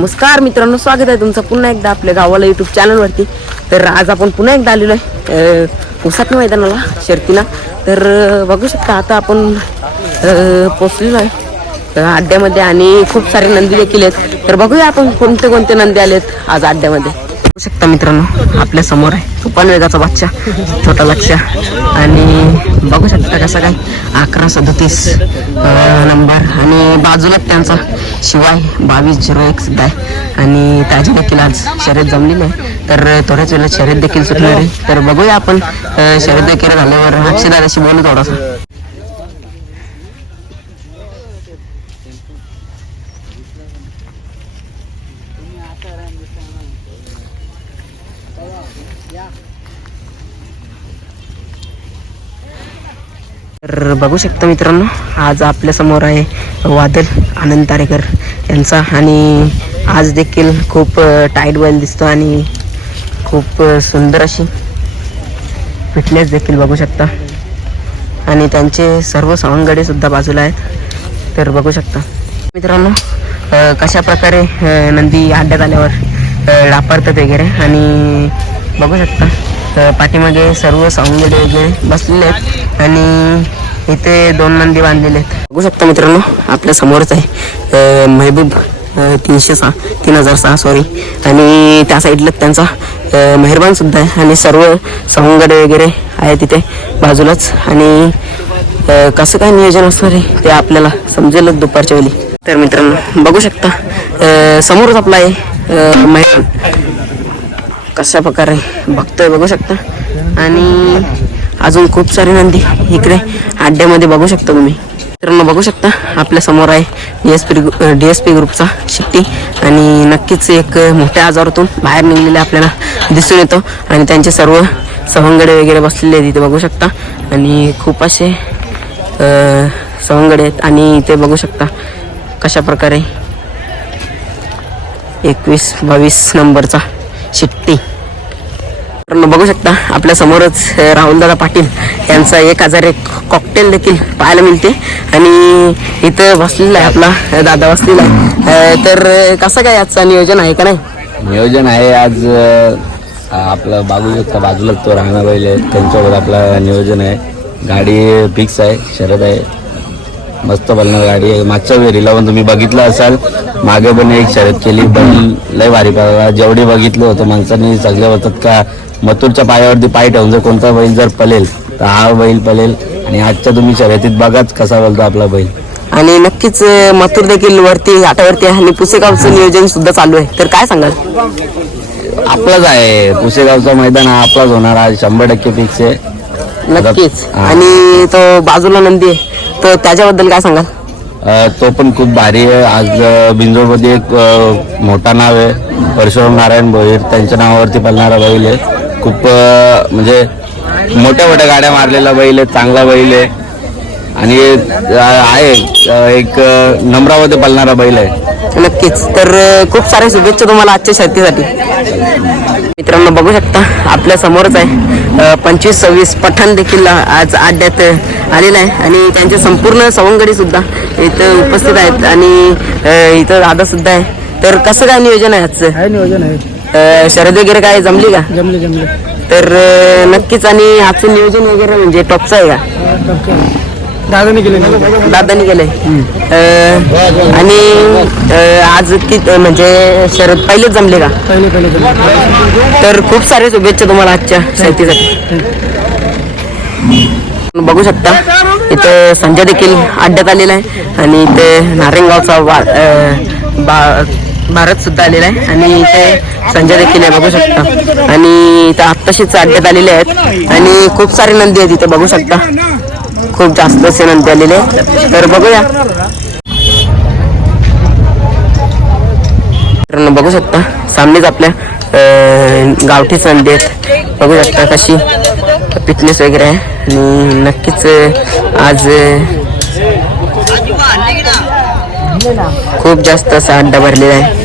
नमस्कार मित्रांनो, स्वागत आहे तुमचं पुन्हा एकदा आपल्या गावाला यूट्यूब चॅनलवरती. तर आज आपण पुन्हा एकदा आलेलो आहे उसाटणी मैदानाला शर्तीला. तर बघू शकता आता आपण पोचलेलो आहे अड्ड्यामध्ये आणि खूप सारे नंदी देखील आहेत. तर बघूया आपण कोणते कोणते नंदी आलेत आज अड्ड्यामध्ये. बघू शकता मित्रांनो, आपल्या समोर आहे तुफान वेगाचा बादशाह, छोटा लक्ष्य. आणि बघू शकता कसं काय 1137 नंबर आणि बाजूला त्यांचा शिवाय 2201 सुद्धा आहे. आणि त्याची देखील आज शर्यत जमलेली आहे. तर थोड्याच वेळेला शर्यत देखील सुटणार आहे. तर बघूया आपण शर्यत वगैरे झाल्यावर अक्षदादाशी बोलू थोडासा. तर बघू शकता मित्रांनो, आज आपल्या समोर आहे वादल आनंद तारेकर यांचा. आणि आज देखील खूप टाईट बैल दिसतो आणि खूप सुंदर अशी फिटनेस देखील बघू शकता. आणि त्यांचे सर्व सवंगडे सुद्धा बाजूला आहेत. तर बघू शकता मित्रांनो कशा प्रकारे नंदी अड्ड्यात आल्यावर वापरतात वगैरे. आणि बघू शकता पाठीमागे सर्व सवंगडे वगैरे बसलेले आहेत आणि इथे 2 नंदी बांधलेले आहेत. बघू शकता मित्रांनो, आपल्या समोरच आहे महबूब 3006 सॉरी. आणि त्या साईडला त्यांचा मेहरबान सुद्धा आहे आणि सर्व सवंगडे वगैरे आहे तिथे बाजूलाच. आणि कसं काय नियोजन असणार आहे ते आपल्याला समजेलच दुपारच्या वेळी. तर मित्रांनो बघू शकता समोरच आपला आहे मेहरबान कशा प्रकारे बघतोय बघू शकता. आणि अजून खूप सारे नंदी इकडे अड्ड्यामध्ये बघू शकता तुम्ही. मित्रांनो बघू शकता आपल्या समोर आहे डीएसपी ग्रुपचा शिट्टी. आणि नक्कीच एक मोठ्या आजारातून बाहेर निघलेले आपल्याला दिसून येतो. आणि त्यांचे सर्व सवंगडे वगैरे बसलेले आहेत इथे बघू शकता. आणि खूप असे सवंगडे आहेत. आणि इथे बघू शकता कशा प्रकारे 21-22 नंबरचा शिट्टी. बघू शकता आपल्या समोरच राहुलदादा पाटील यांचा 1001 कॉकटेल देखील पाहायला मिळते. आणि इथं बसलेला आहे आपला दादा बसलेला आहे. तर कसं काय आजचं नियोजन आहे का नाही? नियोजन आहे आज आपलं बाबू शकता बाजूला तो राहणार बैल त्यांच्यावर आपलं नियोजन आहे. गाडी फिक्स आहे, शर्यत आहे, मस्त बनणार गाडी आहे. मागच्या वेरीला पण तुम्ही बघितलं असाल, मागे पण एक शर्यत केली, बैल लय भारी पळाला. जेवढी बघितलं होतं माणसांनी सगळे होतात का मथुरच्या पायावरती पाय ठेवून जर कोणता बैल जर पळेल तर हा बैल पळेल. आणि आजच्या तुम्ही शर्यतीत बघाच कसा बोलतो आपला बैल. आणि नक्कीच मथुर देखील वरती आटावरती आहे आणि पुसेगावचं नियोजन सुद्धा चालू आहे. तर काय सांगाल? आपलाच आहे पुसेगावचं मैदान, हा आपलाच होणार आज 100% फिक्स आहे. नक्कीच. आणि तो बाजूला नंदी आहे तर त्याच्याबद्दल काय सांगाल? तो पण खूप भारी आहे. आज बिंजोडमध्ये एक मोठा नाव आहे परशुराम नारायण भोईर, त्यांच्या नावावरती पळणारा बैल आहे. खूप म्हणजे मोठ्या मोठ्या गाड्या मारलेला बैल आहे, चांगला बैल आहे. आणि आहे एक नम्रामध्ये पळणारा बैल आहे. नक्कीच. तर खूप साऱ्या शुभेच्छा तुम्हाला आजच्या शर्तीसाठी. मित्रांनो बघू शकता आपल्या समोरच आहे 25-26 पठाण देखील आज अड्ड्यात आलेला आहे. आणि त्यांचे संपूर्ण सवंगडी सुद्धा इथं उपस्थित आहेत. आणि इथं दादा सुद्धा आहे. तर कसं काय नियोजन आहे आजचं? नियोजन आहे, शर्यत वगैरे काय जमली का? जमले. तर नक्कीच. आणि आजचं नियोजन वगैरे म्हणजे टॉपचं आहे का? दादाने केलंय. आणि आज किती म्हणजे शर्यत पहिलेच जमले का? पहिले तर खूप सारे शुभेच्छा तुम्हाला आजच्या शर्यतीसाठी. बघू शकता इथं संजय देखील अड्ड्यात आलेला आहे. आणि इथे नारायणगावचा भारत सुद्धा आलेला आहे. आणि इथे संजय देखील आहे बघू शकता. आणि इथं आत्ताशीच अड्ड्यात आलेले आहेत. आणि खूप सारे नंदी आहेत इथे बघू शकता, खूप जास्त असे नंदी आलेले आहेत. तर बघूया. बघू शकता सामनेच आपल्या गावठीच नंदी आहेत बघू शकता कशी फिटनेस वगैरे आहे. आणि नक्कीच आज खूप जास्त असा अड्डा भरलेला आहे.